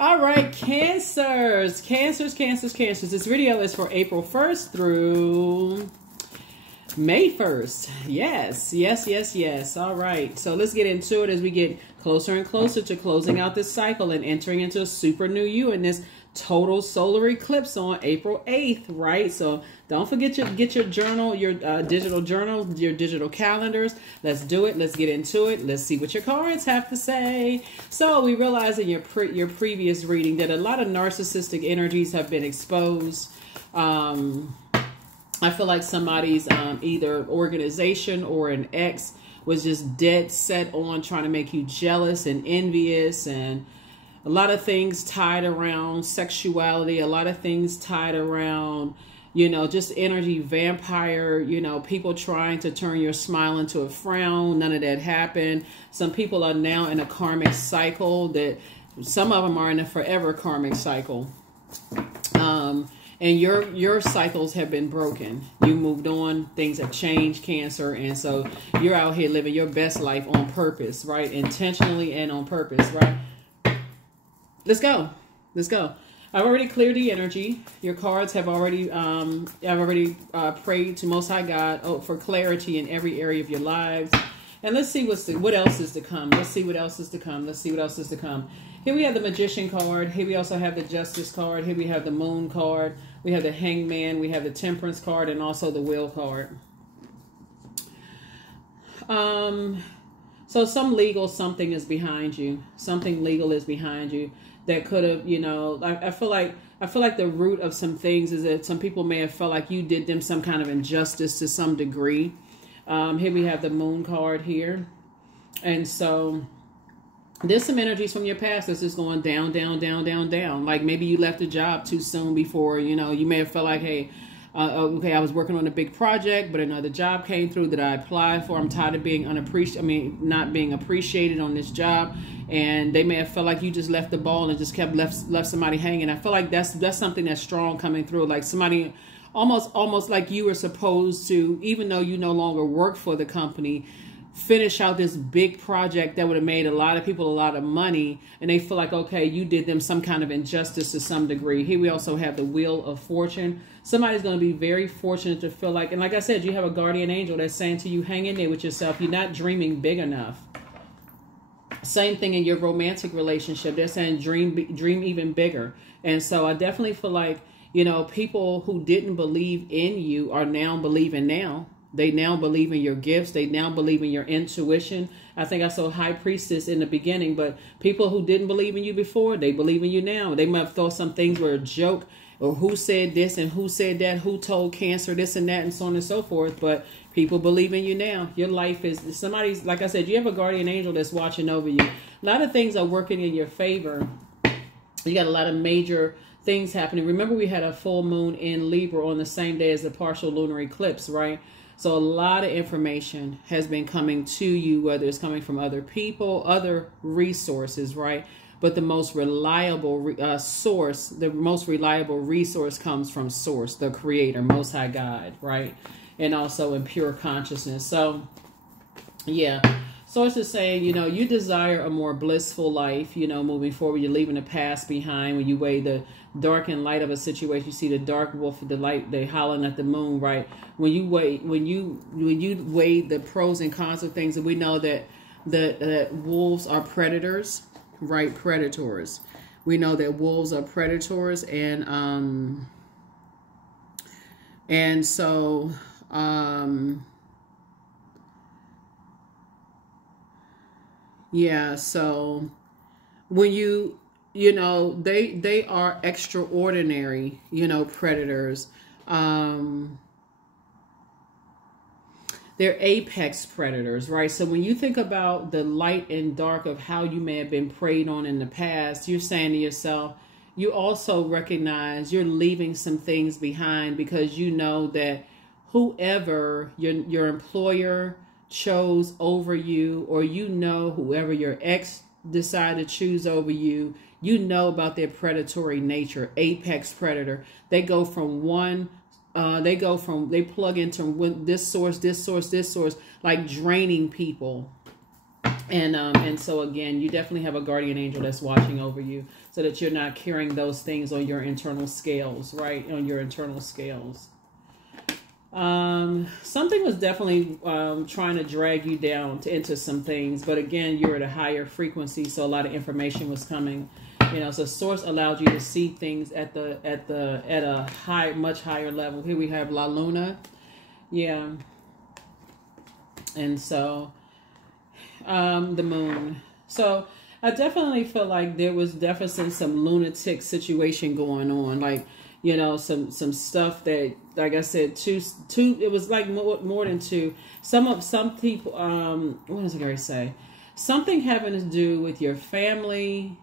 All right, Cancers. Cancers. This video is for April 1st through May 1st. Yes. All right. So let's get into it as we get closer and closer to closing out this cycle and entering into a super new you in this total solar eclipse on April 8th, right? So don't forget get your journal, your digital journal, your digital calendars. Let's do it. Let's get into it. Let's see what your cards have to say. So we realized in your previous reading that a lot of narcissistic energies have been exposed. I feel like somebody's either organization or an ex was just dead set on trying to make you jealous and envious, and a lot of things tied around sexuality, a lot of things tied around, you know, just energy vampire, you know, people trying to turn your smile into a frown. None of that happened. Some people are now in a karmic cycle that some of them are in a forever karmic cycle. And your cycles have been broken. You moved on. Things have changed, Cancer. And so you're out here living your best life on purpose, right? Intentionally and on purpose, right? Let's go. I've already cleared the energy. Your cards have already, I've already prayed to Most High God for clarity in every area of your lives. And let's see what else is to come. Let's see what else is to come. Here we have the Magician card. Here we also have the Justice card. Here we have the Moon card. We have the Hangman. We have the Temperance card and also the Wheel card. So some legal something is behind you. Something legal is behind you that could have, you know, I feel like the root of some things is that some people may have felt like you did them some kind of injustice to some degree. Here we have the Moon card here. And so there's some energies from your past that's just going down. Like maybe you left a job too soon before, you know, you may have felt like, hey, okay, I was working on a big project, but another job came through that I applied for. I'm tired of being not being appreciated on this job. And they may have felt like you just left the ball and just left somebody hanging. I feel like that's something that's strong coming through. Like somebody almost like you were supposed to, even though you no longer work for the company, finish out this big project that would have made a lot of people a lot of money, and they feel like, okay, you did them some kind of injustice to some degree. Here we also have the Wheel of Fortune. Somebody's going to be very fortunate to feel like, and like I said, you have a guardian angel that's saying to you, hang in there with yourself. You're not dreaming big enough. Same thing in your romantic relationship. They're saying dream even bigger. And so I definitely feel like, you know, people who didn't believe in you are now believing now. They now believe in your gifts. They now believe in your intuition. I think I saw High Priestess in the beginning, but people who didn't believe in you before, they believe in you now. They might have thought some things were a joke, or who said this and who said that, who told Cancer this and that, and so on and so forth. But people believe in you now. Your life is somebody's, like I said, you have a guardian angel that's watching over you. A lot of things are working in your favor. You got a lot of major things happening. Remember, we had a full moon in Libra on the same day as the partial lunar eclipse, right? So a lot of information has been coming to you, whether it's coming from other people, other resources, right? But the most reliable source, the most reliable resource comes from Source, the Creator, Most High God, right? And also in pure consciousness. So, yeah. Source is saying, you know, you desire a more blissful life, you know, moving forward. You're leaving the past behind. When you weigh the dark and light of a situation, you see the dark wolf, the light, they howling at the moon, right? When you weigh the pros and cons of things, and we know that wolves are predators, right? Predators. We know that wolves are predators, and so yeah, so when you know, they are extraordinary, you know, predators. They're apex predators, right? So when you think about the light and dark of how you may have been preyed on in the past, you're saying to yourself, you also recognize you're leaving some things behind, because you know that whoever your employer chose over you, or you know whoever your ex decided to choose over you, you know about their predatory nature, apex predator. They go from one, they plug into this source, like draining people, And so again, you definitely have a guardian angel that's watching over you, so that you're not carrying those things on your internal scales, right? On your internal scales. Something was definitely trying to drag you down into some things, but again, you're at a higher frequency, so a lot of information was coming. You know, so source allowed you to see things at a much higher level. Here we have La Luna, yeah, and so the moon. So I definitely feel like there was definitely some lunatic situation going on, like, you know, some stuff that, like I said, two. It was like more than two. Some people. What was I going to say? Something having to do with your family,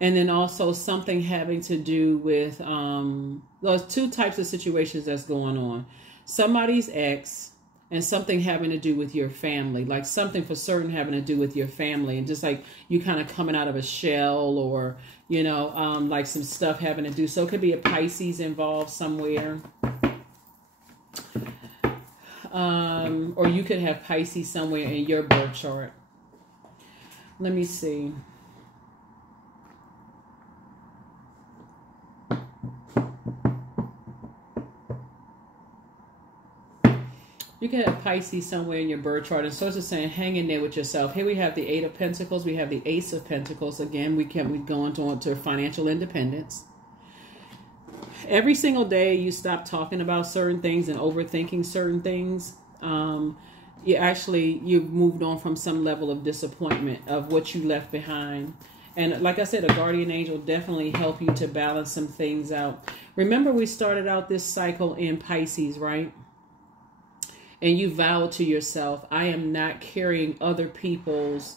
and then also something having to do with those two types of situations that's going on. Somebody's ex. And something having to do with your family, like something for certain having to do with your family, and just like you kind of coming out of a shell, or, you know, like some stuff having to do. So it could be a Pisces involved somewhere. Or you could have Pisces somewhere in your birth chart. Let me see. You can have Pisces somewhere in your birth chart. And so it's just saying, hang in there with yourself. Here we have the 8 of Pentacles. We have the Ace of Pentacles. Again, we go into financial independence. Every single day you stop talking about certain things and overthinking certain things. You've moved on from some level of disappointment of what you left behind. And like I said, a guardian angel definitely help you to balance some things out. Remember, we started out this cycle in Pisces, right? And you vowed to yourself, I am not carrying other people's.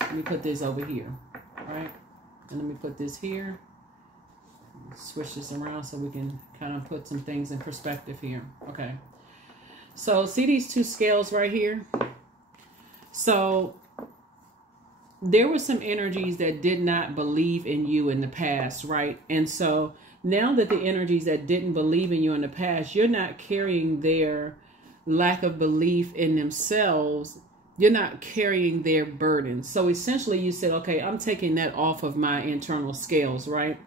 Let me put this over here, right? And let me put this here. Switch this around so we can kind of put some things in perspective here. Okay. So see these two scales right here? So there were some energies that did not believe in you in the past, right? And so now that the energies that didn't believe in you in the past, you're not carrying their lack of belief in themselves. You're not carrying their burden. So essentially you said, okay, I'm taking that off of my internal scales, right?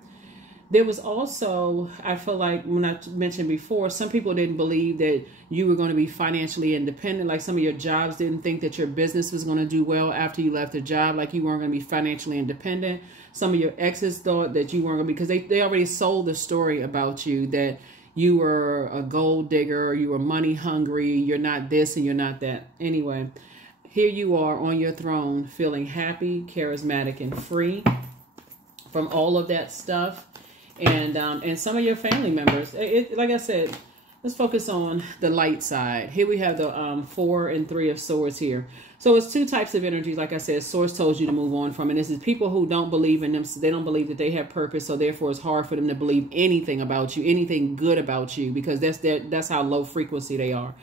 There was also, I feel like when I mentioned before, some people didn't believe that you were going to be financially independent. Like some of your jobs didn't think that your business was going to do well after you left the job. Like you weren't going to be financially independent. Some of your exes thought that you weren't going to be, because they already sold the story about you, that you were a gold digger, or you were money hungry, you're not this and you're not that. Anyway, here you are on your throne, feeling happy, charismatic, and free from all of that stuff. And some of your family members, like I said, let's focus on the light side. Here we have the 4 and 3 of swords here. So it's two types of energies. Like I said, source told you to move on from. And this is people who don't believe in them. So they don't believe that they have purpose. So therefore it's hard for them to believe anything about you, anything good about you, because that's how low frequency they are.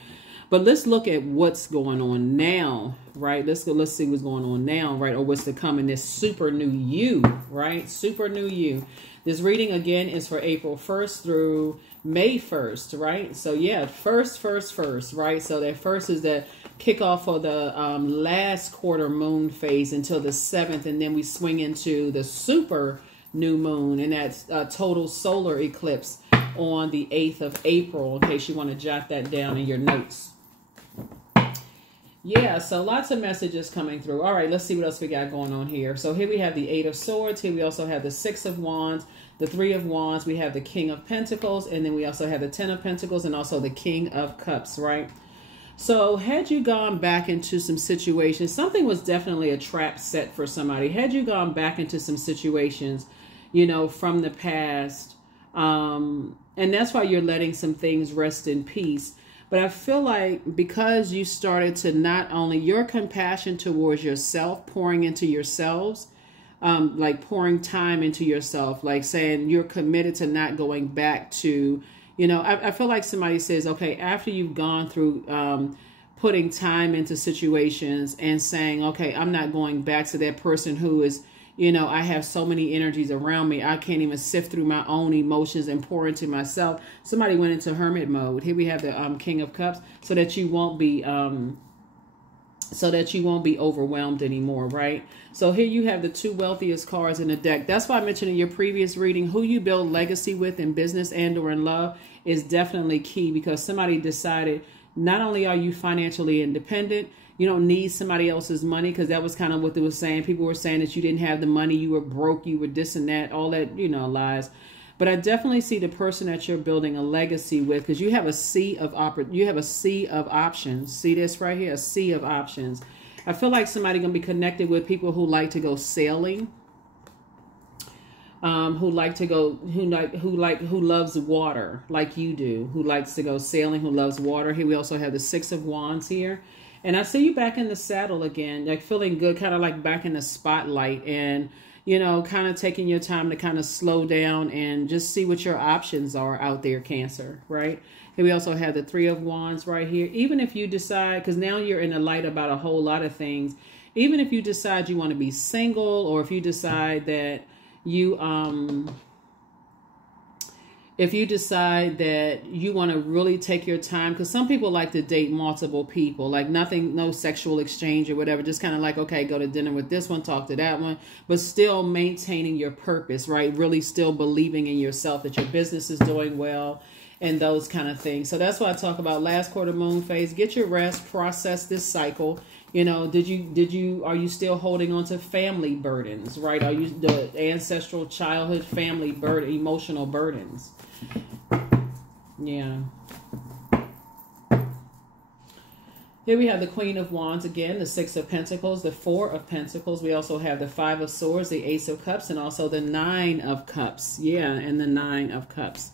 But let's look at what's going on now, right? Let's see what's going on now, right? Or what's to come in this super new you, right? Super new you. This reading, again, is for April 1st through May 1st, right? So, yeah, first, right? So that first is the kickoff for the last quarter moon phase until the 7th. And then we swing into the super new moon. And that's a total solar eclipse on the 8th of April, in case you want to jot that down in your notes. Yeah, so lots of messages coming through. All right, let's see what else we got going on here. So here we have the 8 of Swords. Here we also have the 6 of Wands, the 3 of Wands. We have the King of Pentacles, and then we also have the 10 of Pentacles and also the King of Cups, right? So had you gone back into some situations, something was definitely a trap set for somebody. Had you gone back into some situations, you know, from the past, and that's why you're letting some things rest in peace. But I feel like because you started to not only your compassion towards yourself, pouring into yourselves, like pouring time into yourself, like saying you're committed to not going back to, you know, I feel like somebody says, okay, after you've gone through putting time into situations and saying, okay, I'm not going back to that person who is, you know, I have so many energies around me. I can't even sift through my own emotions and pour into myself. Somebody went into hermit mode. Here we have the King of Cups, so that you won't be so that you won't be overwhelmed anymore, right? So here you have the two wealthiest cards in the deck. That's why I mentioned in your previous reading, who you build legacy with in business and or in love is definitely key, because somebody decided not only are you financially independent, you don't need somebody else's money, because that was kind of what they were saying. People were saying that you didn't have the money, you were broke, you were this and that, all that, lies. But I definitely see the person that you're building a legacy with, because you have a sea of options. See this right here, a sea of options. I feel like somebody gonna be connected with people who like to go sailing, who loves water like you do, who likes to go sailing, who loves water. Here we also have the Six of Wands here. And I see you back in the saddle again, like feeling good, kind of like back in the spotlight, and kind of taking your time to kind of slow down and just see what your options are out there, Cancer, right? Here we also have the Three of Wands right here. Even if you decide, because now you're in the light about a whole lot of things, even if you decide you want to be single, or if you decide that you want to really take your time, because some people like to date multiple people, like no sexual exchange or whatever, just kind of like, okay, go to dinner with this one, talk to that one, but still maintaining your purpose, right? Really still believing in yourself, that your business is doing well and those kind of things. So that's why I talk about last quarter moon phase. Get your rest, process this cycle. Are you still holding on to family burdens, right? Are you the ancestral childhood family burden, emotional burdens? Yeah. Here we have the Queen of Wands again, the Six of Pentacles, the Four of Pentacles. We also have the Five of Swords, the Ace of Cups, and also the Nine of Cups. Yeah, and the Nine of Cups.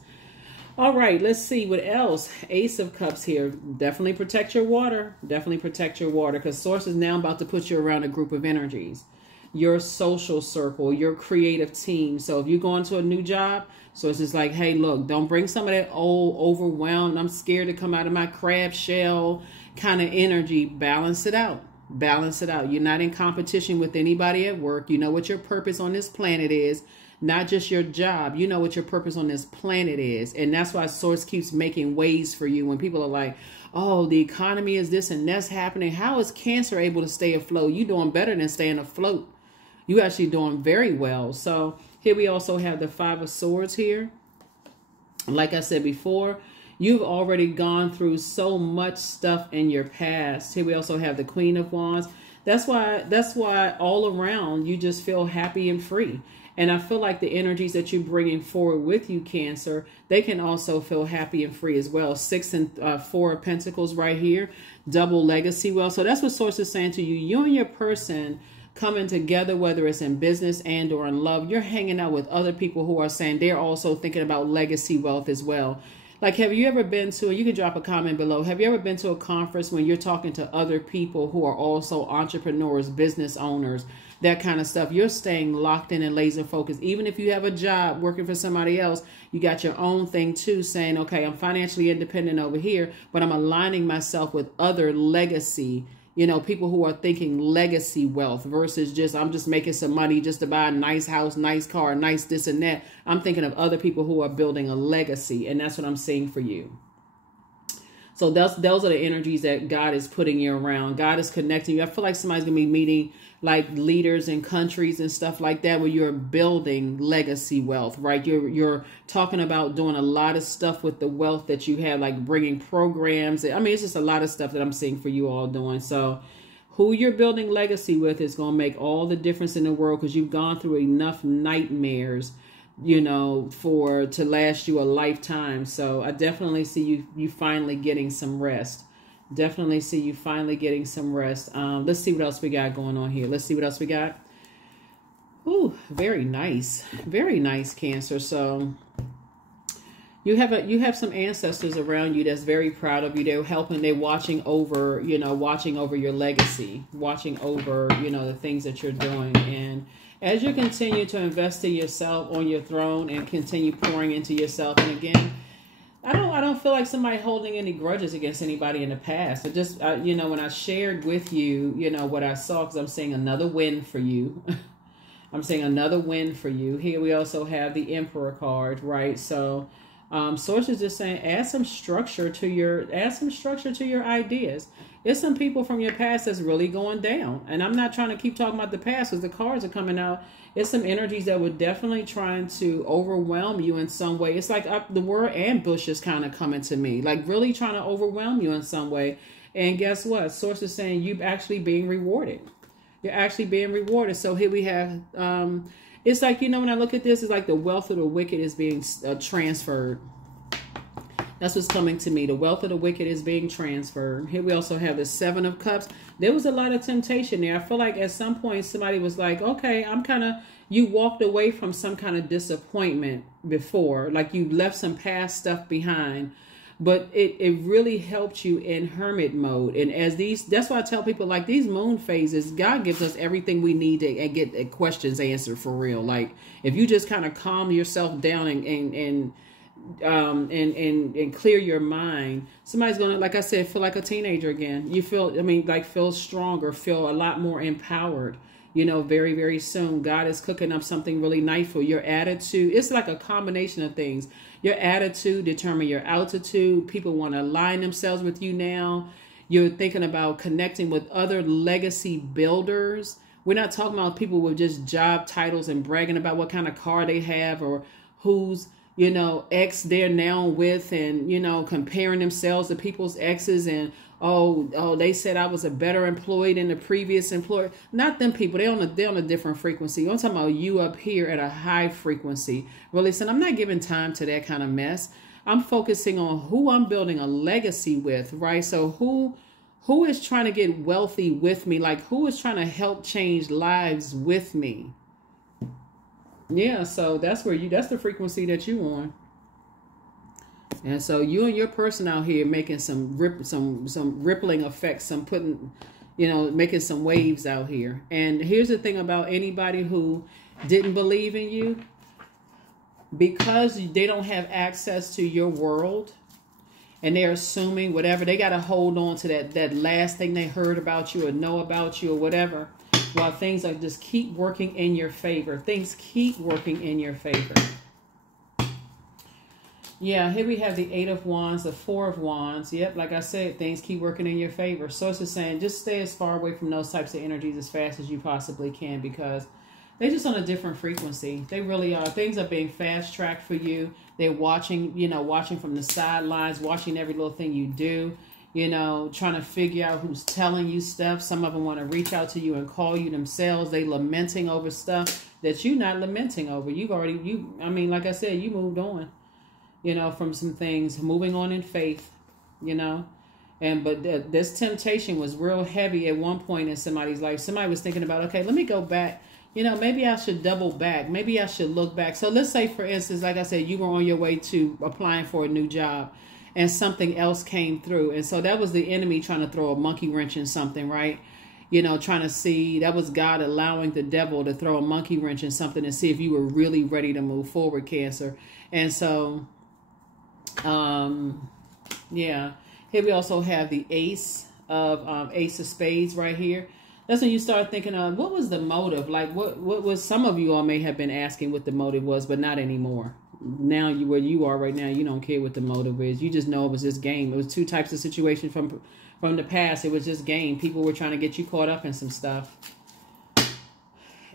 All right, let's see what else. Ace of Cups here. Definitely protect your water. Definitely protect your water, because Source is now about to put you around a group of energies. Your social circle, your creative team. So if you go into a new job, Source is like, hey, look, don't bring some of that old, overwhelmed, I'm scared to come out of my crab shell kind of energy. Balance it out. Balance it out. You're not in competition with anybody at work. You know what your purpose on this planet is. Not just your job. You know what your purpose on this planet is. And that's why Source keeps making ways for you. When people are like, oh, the economy is this and that's happening. How is Cancer able to stay afloat? You're doing better than staying afloat. You're actually doing very well. So here we also have the Five of Swords here. Like I said before, you've already gone through so much stuff in your past. Here we also have the Queen of Wands. That's why all around you just feel happy and free. And I feel like the energies that you're bringing forward with you, Cancer, they can also feel happy and free as well. Six and Four of Pentacles right here. Double legacy wealth. So that's what Source is saying to you. You and your person coming together, whether it's in business and or in love. You're hanging out with other people who are saying they're also thinking about legacy wealth as well. Like, have you ever been to, you can drop a comment below, have you ever been to a conference when you're talking to other people who are also entrepreneurs, business owners, that kind of stuff? You're staying locked in and laser focused. Even if you have a job working for somebody else, you got your own thing too, saying, okay, I'm financially independent over here, but I'm aligning myself with other legacy, people who are thinking legacy wealth versus just, I'm just making some money just to buy a nice house, nice car, nice this and that. I'm thinking of other people who are building a legacy, and that's what I'm seeing for you. So those are the energies that God is putting you around. God is connecting you. I feel like somebody's going to be meeting like leaders in countries and stuff like that, where you're building legacy wealth, right? You're talking about doing a lot of stuff with the wealth that you have, like bringing programs. I mean, it's just a lot of stuff that I'm seeing for you all doing. So who you're building legacy with is going to make all the difference in the world, because you've gone through enough nightmares, to last you a lifetime. So I definitely see you finally getting some rest. Definitely see you finally getting some rest. Let's see what else we got going on here. Let's see what else we got. Ooh, very nice. Very nice, Cancer. So you have some ancestors around you that's very proud of you. They're watching over your legacy, watching over, the things that you're doing. And as you continue to invest in yourself on your throne and continue pouring into yourself, and again, I don't feel like somebody holding any grudges against anybody in the past. It just, when I shared with you, what I saw, because I'm seeing another win for you. I'm seeing another win for you. Here we also have the Emperor card, right? So Source is just saying add some structure to your ideas. It's some people from your past that's really going down. And I'm not trying to keep talking about the past because the cards are coming out. It's some energies that were definitely trying to overwhelm you in some way. It's like the word ambush is kind of coming to me, like really trying to overwhelm you in some way. And guess what? Source is saying you're actually being rewarded. You're actually being rewarded. So here we have, it's like, when I look at this, it's like the wealth of the wicked is being transferred. That's what's coming to me. The wealth of the wicked is being transferred. Here we also have the 7 of Cups. There was a lot of temptation there. I feel like at some point somebody was like, okay, you walked away from some kind of disappointment before. Like you left some past stuff behind. But it really helped you in hermit mode. And that's why I tell people, like, these moon phases, God gives us everything we need to get questions answered for real. Like, if you just kind of calm yourself down and clear your mind, somebody's gonna, like I said, feel like a teenager again. You feel stronger, feel a lot more empowered, very, very soon. God is cooking up something really nice for your attitude. It's like a combination of things. Your attitude determine your altitude. People want to align themselves with you now. You're thinking about connecting with other legacy builders. We're not talking about people with just job titles and bragging about what kind of car they have or who's ex they're now with, and comparing themselves to people's exes, and oh they said I was a better employee than the previous employer. Not them people. They're on a different frequency. I'm talking about you up here at a high frequency. Really, so I'm not giving time to that kind of mess. I'm focusing on who I'm building a legacy with, right? So who is trying to get wealthy with me? Like, who is trying to help change lives with me? Yeah, so that's the frequency that you on. And so you and your person out here making some rippling effects, making some waves out here. And here's the thing about anybody who didn't believe in you, because they don't have access to your world and they're assuming whatever, they got to hold on to that last thing they heard about you or know about you or whatever. While things are just keep working in your favor. Things keep working in your favor. Yeah, here we have the 8 of Wands, the 4 of Wands. Yep, like I said, things keep working in your favor. So it's just saying, just stay as far away from those types of energies as fast as you possibly can, because they're just on a different frequency. They really are. Things are being fast-tracked for you. They're watching, watching from the sidelines, watching every little thing you do. Trying to figure out who's telling you stuff. Some of them want to reach out to you and call you themselves. They lamenting over stuff that you're not lamenting over. Like I said, you moved on, from some things, moving on in faith, but this temptation was real heavy at one point in somebody's life. Somebody was thinking about, okay, let me go back. Maybe I should double back. Maybe I should look back. So let's say, for instance, like I said, you were on your way to applying for a new job, and something else came through. And so that was the enemy trying to throw a monkey wrench in something, right? Trying to see, that was God allowing the devil to throw a monkey wrench in something to see if you were really ready to move forward, Cancer. And so, yeah, here we also have the Ace of Spades right here. That's when you start thinking of, what was the motive? Like, what was, some of you all may have been asking what the motive was, but not anymore. Now where you are right now, you don't care what the motive is. You just know it was this game. It was 2 types of situation from the past. It was just game. People were trying to get you caught up in some stuff.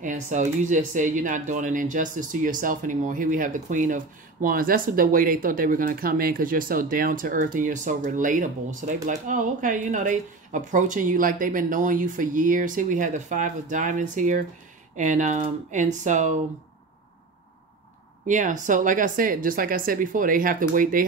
And so you just said you're not doing an injustice to yourself anymore. Here we have the Queen of Wands. That's the way they thought they were going to come in, because you're so down to earth and you're so relatable. So they'd be like, oh, okay, they approaching you like they've been knowing you for years. Here we have the 5 of Diamonds here. And so... yeah, so like I said, just like I said before, they have to wait. They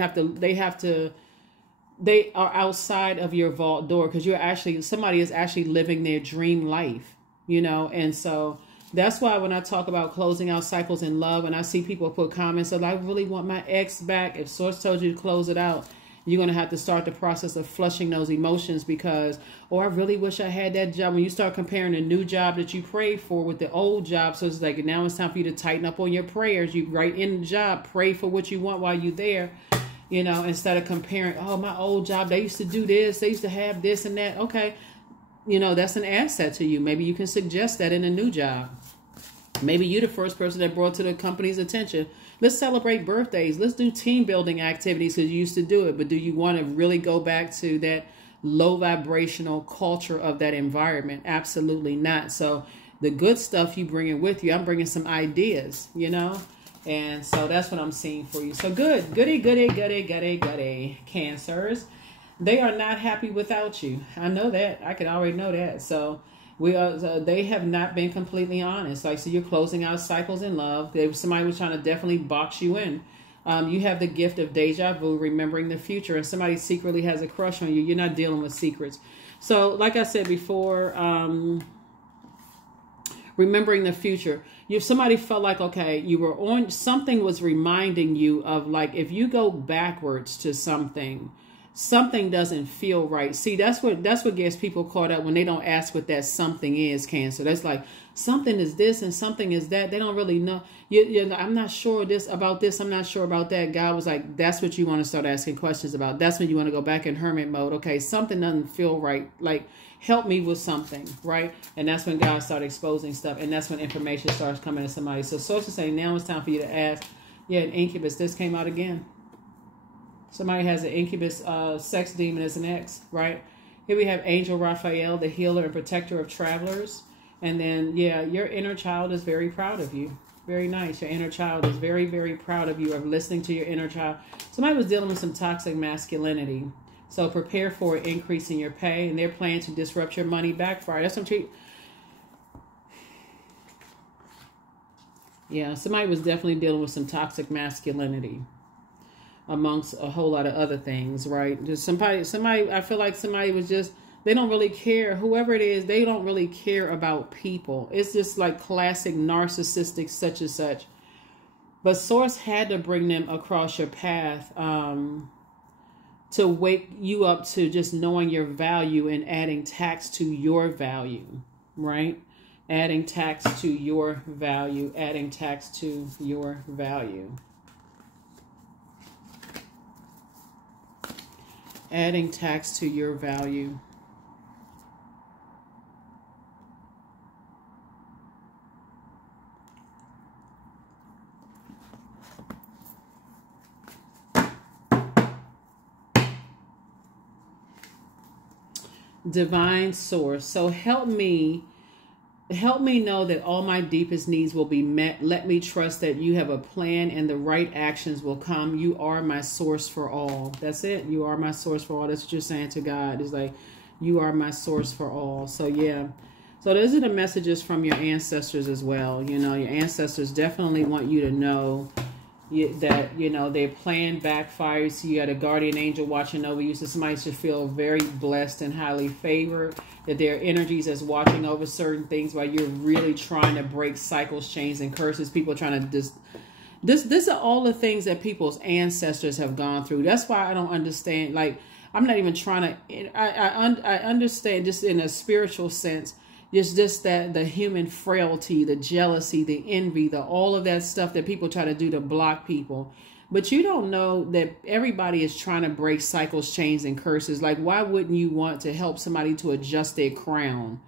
are outside of your vault door, because somebody is actually living their dream life, and so that's why when I talk about closing out cycles in love, and I see people put comments of, I really want my ex back. If Source told you to close it out, you're going to have to start the process of flushing those emotions, because, I really wish I had that job. When you start comparing the new job that you prayed for with the old job, so it's like, now it's time for you to tighten up on your prayers. You write in the job, pray for what you want while you're there, instead of comparing, oh, my old job, they used to do this, they used to have this and that. Okay, that's an asset to you. Maybe you can suggest that in a new job. Maybe you're the first person that brought to the company's attention. Let's celebrate birthdays. Let's do team building activities because you used to do it. But do you want to really go back to that low vibrational culture of that environment? Absolutely not. So the good stuff you bring it with you. I'm bringing some ideas, you know. And so that's what I'm seeing for you. So good. Goody, goody, goody, goody, goody. Cancers. They are not happy without you. I know that. I can already know that. So they have not been completely honest. Like, so you're closing out cycles in love. Somebody was trying to definitely box you in. You have the gift of deja vu, remembering the future, and somebody secretly has a crush on you. You're not dealing with secrets. So like I said before, remembering the future. If somebody felt like, okay, you were on, something was reminding you of, like, if you go backwards to something doesn't feel right. See, that's what gets people caught up when they don't ask what that something is, Cancer. That's like, something is this and something is that. They don't really know. I'm not sure about this. I'm not sure about that. God was like, that's what you want to start asking questions about. That's when you want to go back in hermit mode. Okay, something doesn't feel right. Like, help me with something, right? And that's when God started exposing stuff. And that's when information starts coming to somebody. So sources say, now it's time for you to ask. Yeah, an incubus. This came out again. Somebody has an incubus sex demon as an ex, right? Here we have Angel Raphael, the healer and protector of travelers. And then, yeah, your inner child is very proud of you. Very nice. Your inner child is very, very proud of you, of listening to your inner child. Somebody was dealing with some toxic masculinity. So prepare for an increase in your pay. And they're planning to disrupt your money backfire. That's what yeah, somebody was definitely dealing with some toxic masculinity, amongst a whole lot of other things, right? Just somebody, I feel like somebody was just, they don't really care. Whoever it is, they don't really care about people. It's just like classic narcissistic such and such. But Source had to bring them across your path to wake you up to just knowing your value and adding tax to your value, right? Adding tax to your value, adding tax to your value. Adding tax to your value. Divine source. So help me know that all my deepest needs will be met. Let me trust that you have a plan and the right actions will come. You are my source for all. That's it. You are my source for all. That's what you're saying to God. It's like, you are my source for all. So yeah. So those are the messages from your ancestors as well. You know, your ancestors definitely want you to know that, you know, their plan backfires. So you got a guardian angel watching over you. So somebody should feel very blessed and highly favored. That their energies is watching over certain things while you're really trying to break cycles, chains, and curses. People are trying to this are all the things that people's ancestors have gone through. That's why I don't understand. Like, I'm not even trying to. I understand just in a spiritual sense. It's just that the human frailty, the jealousy, the envy, all of that stuff that people try to do to block people. But you don't know that everybody is trying to break cycles, chains, and curses. Like, why wouldn't you want to help somebody to adjust their crown?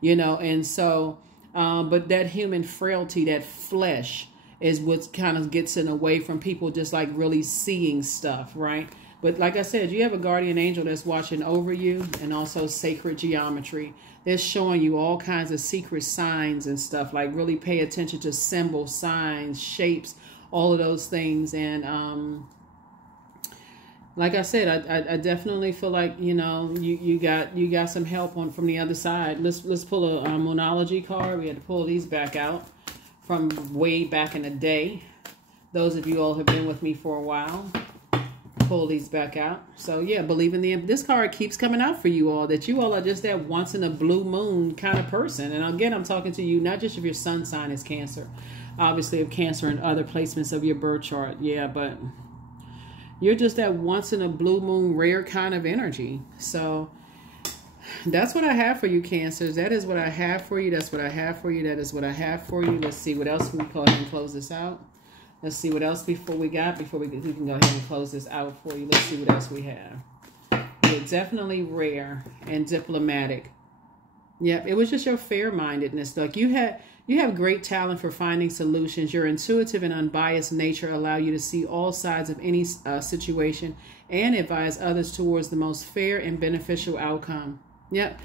You know, and so, but that human frailty, that flesh is what kind of gets in the way from people just like really seeing stuff, right? But like I said, you have a guardian angel that's watching over you, and also sacred geometry. They're showing you all kinds of secret signs and stuff. Like, really pay attention to symbols, signs, shapes, all of those things. And like I said, I definitely feel like, you know, you got some help from the other side. Let's pull a Moonology card. We had to pull these back out from way back in the day. Those of you all have been with me for a while. Pull these back out. So yeah, believe in this card keeps coming out for you all, that you all are just that once in a blue moon kind of person. And again, I'm talking to you not just if your sun sign is Cancer, obviously of Cancer and other placements of your birth chart. Yeah, but you're just that once in a blue moon rare kind of energy. So that's what I have for you, Cancers. That is what I have for you. That's what I have for you. That is what I have for you. Let's see what else we go ahead and close this out. Let's see what else we can go ahead and close this out for you. Let's see what else we have. Yeah, definitely rare and diplomatic. Yep, it was just your fair-mindedness. Like you have great talent for finding solutions. Your intuitive and unbiased nature allow you to see all sides of any situation and advise others towards the most fair and beneficial outcome. Yep.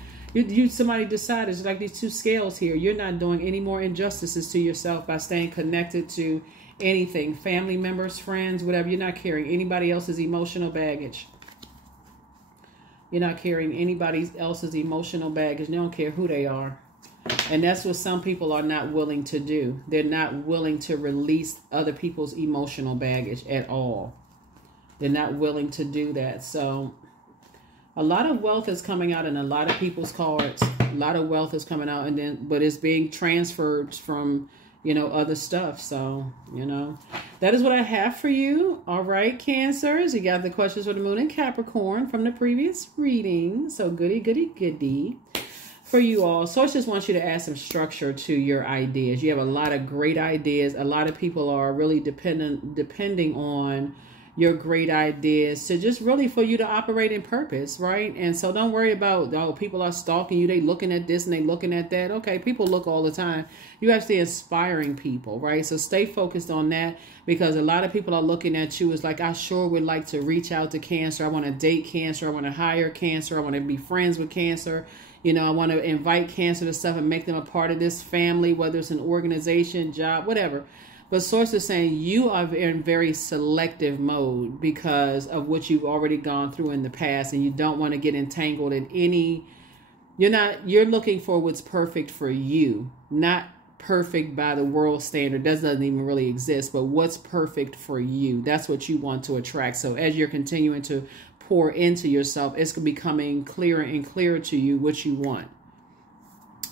Somebody decided, it's like these two scales here. You're not doing any more injustices to yourself by staying connected to anything, family members, friends, whatever. You're not carrying anybody else's emotional baggage. You're not carrying anybody else's emotional baggage. They don't care who they are. And that's what some people are not willing to do. They're not willing to release other people's emotional baggage at all. They're not willing to do that. So a lot of wealth is coming out in a lot of people's cards. A lot of wealth is coming out, but it's being transferred from, other stuff. So, that is what I have for you. All right, Cancers. You got the questions for the moon and Capricorn from the previous reading. So goody, goody, goody for you all. Source just wants you to add some structure to your ideas. You have a lot of great ideas. A lot of people are really depending on your great ideas to just really for you to operate in purpose, right? And so don't worry about, people are stalking you. They looking at this and they looking at that. Okay, people look all the time. You're actually inspiring people, right? So stay focused on that because a lot of people are looking at you as like, I sure would like to reach out to Cancer. I want to date Cancer. I want to hire Cancer. I want to be friends with Cancer. I want to invite Cancer to stuff and make them a part of this family, whether it's an organization, job, whatever. But Source is saying you are in very selective mode because of what you've already gone through in the past, and you don't want to get entangled in you're looking for what's perfect for you, not perfect by the world standard. That doesn't even really exist, but what's perfect for you. That's what you want to attract. So as you're continuing to pour into yourself, it's becoming clearer and clearer to you what you want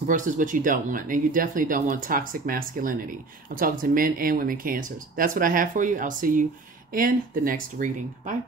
versus what you don't want. And you definitely don't want toxic masculinity. I'm talking to men and women Cancers. That's what I have for you. I'll see you in the next reading. Bye.